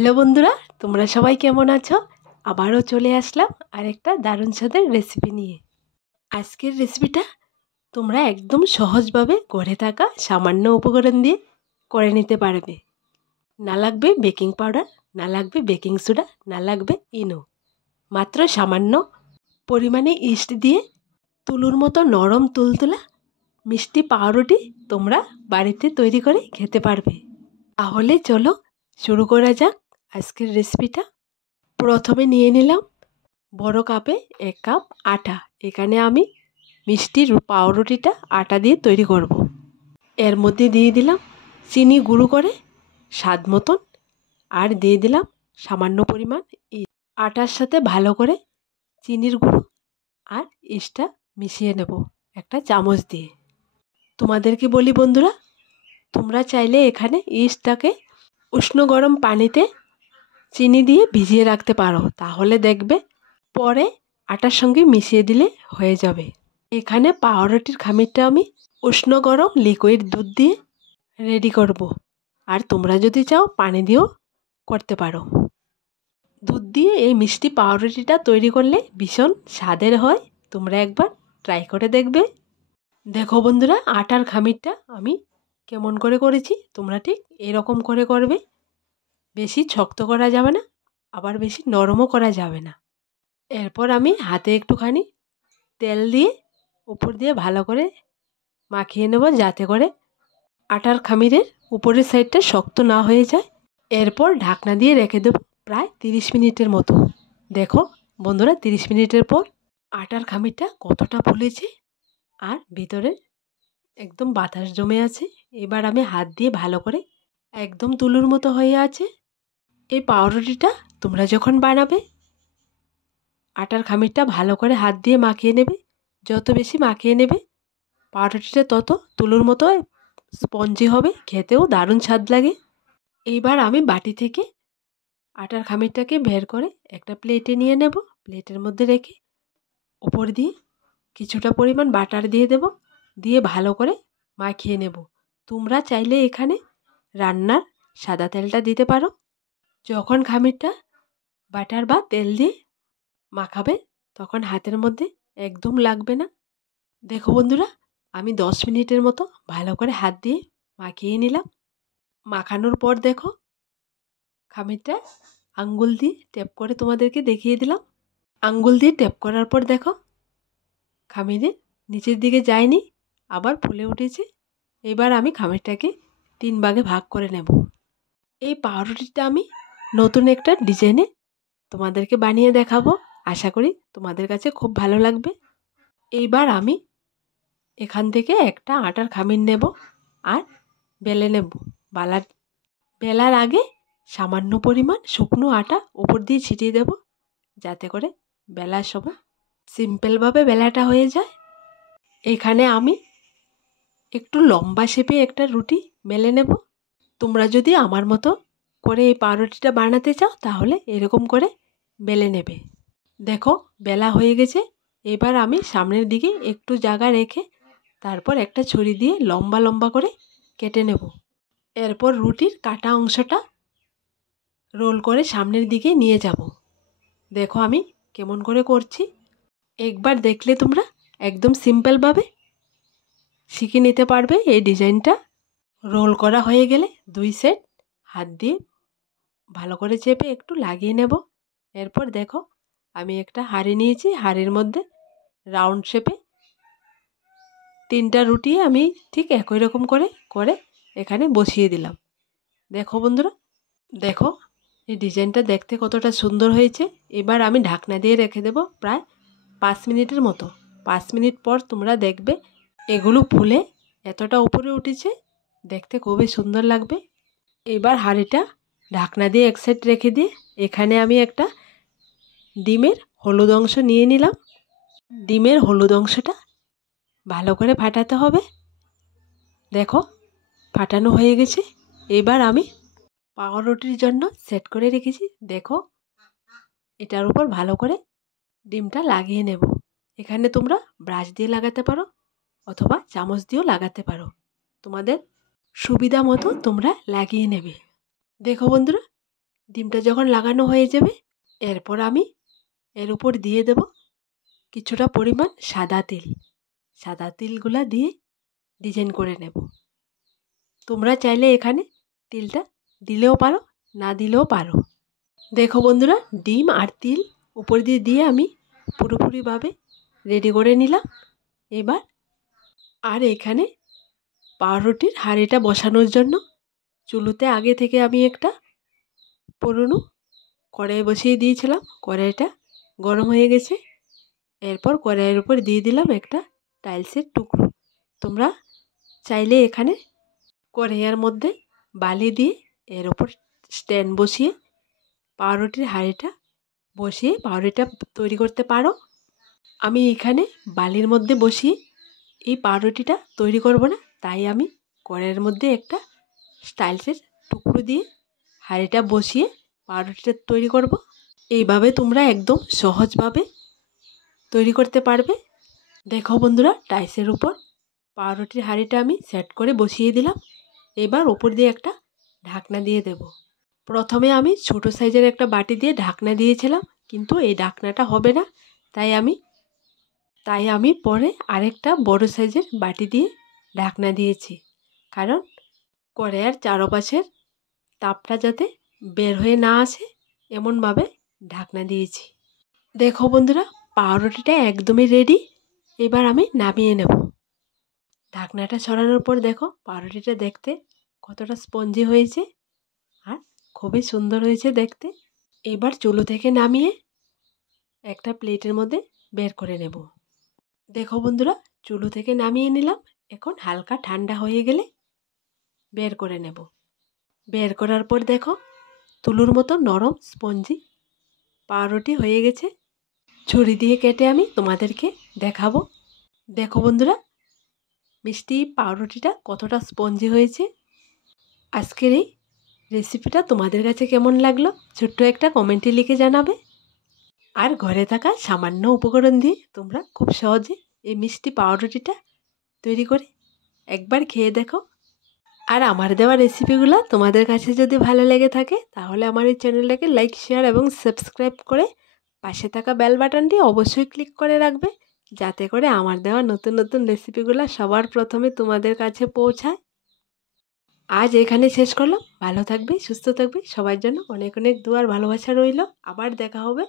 Hello বন্ধুরা, তোমরা সবাই কেমন আছো? আবারও চলে আসলাম আরেকটা দারুণ স্বাদের রেসিপি নিয়ে। আজকের রেসিপিটা তোমরা একদম সহজভাবে ঘরে থাকা সামান্য উপকরণ দিয়ে করে নিতে পারবে। না লাগবে বেকিং পাউডার, না লাগবে বেকিং সোডা, না লাগবে ইনো। মাত্র সামান্য পরিমাণে ইস্ট দিয়ে তুলোর মতো নরম তুলতুলা মিষ্টি পাউরুটি তোমরা বাড়িতে তৈরি করে খেতে পারবে। তাহলে চলো শুরু করা যাক আজকের রেসিপিটা। প্রথমে নিয়ে নিলাম বড় কাপে 1 কাপ আটা। এখানে আমি মিষ্টির পাউরুটিটা আটা দিয়ে তৈরি করব। এর মধ্যে দিয়ে দিলাম চিনি গুঁড়ো করে স্বাদ মতন, আর দিয়ে দিলাম সামান্য পরিমাণ ইস্ট। আটার সাথে ভালো করে চিনির গুঁড়ো আর ইস্টটা মিশিয়ে নেব একটা চামচ দিয়ে। তোমাদেরকে বলি বন্ধুরা, তোমরা চাইলে এখানে ইস্টটাকে উষ্ণ গরম পানিতে চিনি দিয়ে ভিজিয়ে রাখতে পারো, তাহলে দেখবে পরে আটার সঙ্গে মিশিয়ে দিলে হয়ে যাবে। এখানে পাউরুটির খামিরটা আমি উষ্ণ গরম লিকুইড দুধ দিয়ে রেডি করব, আর তোমরা যদি চাও পানি দিয়েও করতে পারো। দুধ দিয়ে এই মিষ্টি পাউরুটিটা তৈরি করলে ভীষণ স্বাদের হয়, তোমরা একবার ট্রাই করে দেখবে। দেখো বন্ধুরা, আটার খামিরটা আমি কেমন করে করেছি, তোমরা ঠিক এরকম করে করবে। বেশি শক্ত করা যাবে না, আবার বেশি নরমও করা যাবে না। এরপর আমি হাতে একটুখানি তেল দিয়ে উপর দিয়ে ভালো করে মাখিয়ে নেব, যাতে করে আটার খামিরের উপরের সাইডটা শক্ত না হয়ে যায়। এরপর ঢাকনা দিয়ে রেখে দেব প্রায় 30 মিনিটের মতো। দেখো বন্ধুরা, 30 মিনিটের পর আটার খামিরটা কতটা ফুলেছে আর ভিতরে একদম বাতাস জমে আছে। এবার আমি হাত দিয়ে ভালো করে একদম তুলোর মতো হয়ে আছে। এই পাউরুটিটা তোমরা যখন বানাবে আটার খামিরটা ভালো করে হাত দিয়ে মাখিয়ে নেবে। যত বেশি মাখিয়ে নেবে পাউরুটিটা তত তুলোর মতো স্পঞ্জি হবে, খেতেও দারুণ স্বাদ লাগে। এইবার আমি বাটি থেকে আটার খামিরটাকে বের করে একটা প্লেটে নিয়ে নেব। প্লেটের মধ্যে রেখে উপর দিয়ে কিছুটা পরিমাণ বাটার দিয়ে দেব, দিয়ে ভালো করে মাখিয়ে নেব। তোমরা চাইলে এখানে রান্নার সাদা তেলটা দিতে পারো। যখন খামিরটা বাটার বা তেল দিয়ে মাখাবে তখন হাতের মধ্যে একদম লাগবে না। দেখো বন্ধুরা, আমি 10 মিনিটের মতো ভালো করে হাত দিয়ে মাখিয়ে নিলাম। মাখানোর পর দেখো খামিরটা আঙ্গুল দিয়ে ট্যাপ করে তোমাদেরকে দেখিয়ে দিলাম। আঙ্গুল দিয়ে ট্যাপ করার পর দেখো খামিরের নিচের দিকে যায়নি, আবার ফুলে উঠেছে। এবার আমি খামিরটাকে 3 ভাগে ভাগ করে নেব। এই পাউরুটিটা আমি নতুন একটা ডিজাইনে তোমাদেরকে বানিয়ে দেখাবো, আশা করি তোমাদের কাছে খুব ভালো লাগবে। এইবার আমি এখান থেকে একটা আটার খামির নেব আর বেলে নেব। বেলার আগে সামান্য পরিমাণ শুকনো আটা উপর দিয়ে ছিটিয়ে দেব, যাতে করে বেলার সময় সিম্পলভাবে বেলাটা হয়ে যায়। এখানে আমি একটু লম্বা শেপে একটা রুটি বেলে নেব। তোমরা যদি আমার মতো করে এই পাউরুটিটা বানাতে চাও তাহলে এরকম করে বেলে নেবে। দেখো বেলা হয়ে গেছে। এবার আমি সামনের দিকে একটু জায়গা রেখে তারপর একটা ছুরি দিয়ে লম্বা লম্বা করে কেটে নেব। এরপর রুটির কাটা অংশটা রোল করে সামনের দিকে নিয়ে যাব। দেখো আমি কেমন করে করছি, একবার দেখলে তোমরা একদম সিম্পলভাবে শিখে নিতে পারবে এই ডিজাইনটা। রোল করা হয়ে গেলে 2 সাইড হাত দিয়ে ভালো করে চেপে একটু লাগিয়ে নেব। এরপর দেখো আমি একটা হাঁড়ি নিয়েছি, হাঁড়ির মধ্যে রাউন্ড শেপে 3টা রুটি আমি ঠিক একই রকম করে এখানে বসিয়ে দিলাম। দেখো বন্ধুরা, দেখো এই ডিজাইনটা দেখতে কতটা সুন্দর হয়েছে। এবার আমি ঢাকনা দিয়ে রেখে দেব প্রায় 5 মিনিটের মতো। 5 মিনিট পর তোমরা দেখবে এগুলো ফুলে এতটা উপরে উঠেছে, দেখতে খুবই সুন্দর লাগবে। এবার হাঁড়িটা ঢাকনা দিয়ে এক সাইড রেখে দিয়ে এখানে আমি একটা ডিমের হলুদ অংশ নিয়ে নিলাম। ডিমের হলুদ অংশটা ভালো করে ফাটাতে হবে। দেখো ফাটানো হয়ে গেছে। এবার আমি পাউরুটির জন্য সেট করে রেখেছি। দেখো এটার উপর ভালো করে ডিমটা লাগিয়ে নেব। এখানে তোমরা ব্রাশ দিয়ে লাগাতে পারো অথবা চামচ দিয়েও লাগাতে পারো, তোমাদের সুবিধা মতো তোমরা লাগিয়ে নেবে। দেখো বন্ধুরা, ডিমটা যখন লাগানো হয়ে যাবে এরপর আমি এর উপর দিয়ে দেব কিছুটা পরিমাণ সাদা তিল। সাদা তিলগুলা দিয়ে ডিজাইন করে নেব। তোমরা চাইলে এখানে তিলটা দিলেও পারো, না দিলেও পারো। দেখো বন্ধুরা, ডিম আর তিল উপর দিয়ে দিয়ে আমি পুরোপুরিভাবে রেডি করে নিলাম। এবার আর এখানে পাউরুটির হাঁড়িটা বসানোর জন্য চুলোতে আগে থেকে আমি একটা পুরনো কড়াই বসিয়ে দিয়েছিলাম। কড়াইটা গরম হয়ে গেছে। এরপর কড়াইয়ের উপর দিয়ে দিলাম একটা টাইলসের টুকরো। তোমরা চাইলে এখানে কড়াইয়ের মধ্যে বালি দিয়ে এর ওপর স্ট্যান্ড বসিয়ে পাউরুটির হাঁড়িটা বসিয়ে পাউরুটিটা তৈরি করতে পারো। আমি এখানে বালির মধ্যে বসিয়ে এই পাউরুটিটা তৈরি করব না, তাই আমি কড়াইয়ের মধ্যে একটা টাইলসের টুকরো দিয়ে হাঁড়িটা বসিয়ে পাউরুটিটা তৈরি করব। এইভাবে তোমরা একদম সহজভাবে তৈরি করতে পারবে। দেখো বন্ধুরা, টাইলসের উপর পাউরুটির হাঁড়িটা আমি সেট করে বসিয়ে দিলাম। এবার ওপর দিয়ে একটা ঢাকনা দিয়ে দেব। প্রথমে আমি ছোট সাইজের একটা বাটি দিয়ে ঢাকনা দিয়েছিলাম, কিন্তু এই ঢাকনাটা হবে না, তাই আমি পরে আরেকটা বড় সাইজের বাটি দিয়ে ঢাকনা দিয়েছি। কারণ কড়াইয়ের চারপাশের তাপটা যাতে বের হয়ে না আসে এমনভাবে ঢাকনা দিয়েছি। দেখো বন্ধুরা, পাউরুটিটা একদমই রেডি। এবার আমি নামিয়ে নেব। ঢাকনাটা সরানোর পর দেখো পাউরুটিটা দেখতে কতটা স্পঞ্জি হয়েছে আর খুবই সুন্দর হয়েছে দেখতে। এবার চুলো থেকে নামিয়ে একটা প্লেটের মধ্যে বের করে নেব। দেখো বন্ধুরা, চুলো থেকে নামিয়ে নিলাম। এখন হালকা ঠান্ডা হয়ে গেলে বের করে নেব। বের করার পর দেখো তুলোর মতো নরম স্পঞ্জি পাউরুটি হয়ে গেছে। ছুরি দিয়ে কেটে আমি তোমাদেরকে দেখাবো। দেখো বন্ধুরা, মিষ্টি পাউরুটিটা কতটা স্পঞ্জি হয়েছে। আজকের এই রেসিপিটা তোমাদের কাছে কেমন লাগলো ছোট্ট একটা কমেন্টে লিখে জানাবে। আর ঘরে থাকা সামান্য উপকরণ দিয়ে তোমরা খুব সহজে এই মিষ্টি পাউরুটিটা তৈরি করে একবার খেয়ে দেখো। আর আমার দেওয়া রেসিপিগুলো তোমাদের কাছে যদি ভালো লেগে থাকে তাহলে আমার এই চ্যানেলটাকে লাইক, শেয়ার এবং সাবস্ক্রাইব করে পাশে থাকা বেল বাটনটি অবশ্যই ক্লিক করে রাখবে, যাতে করে আমার দেওয়া নতুন নতুন রেসিপিগুলো সবার প্রথমে তোমাদের কাছে পৌঁছায়। আজ এখানে শেষ করলাম। ভালো থাকবে, সুস্থ থাকবে, সবার জন্য অনেক অনেক দোয়ার ভালোবাসা রইল। আবার দেখা হবে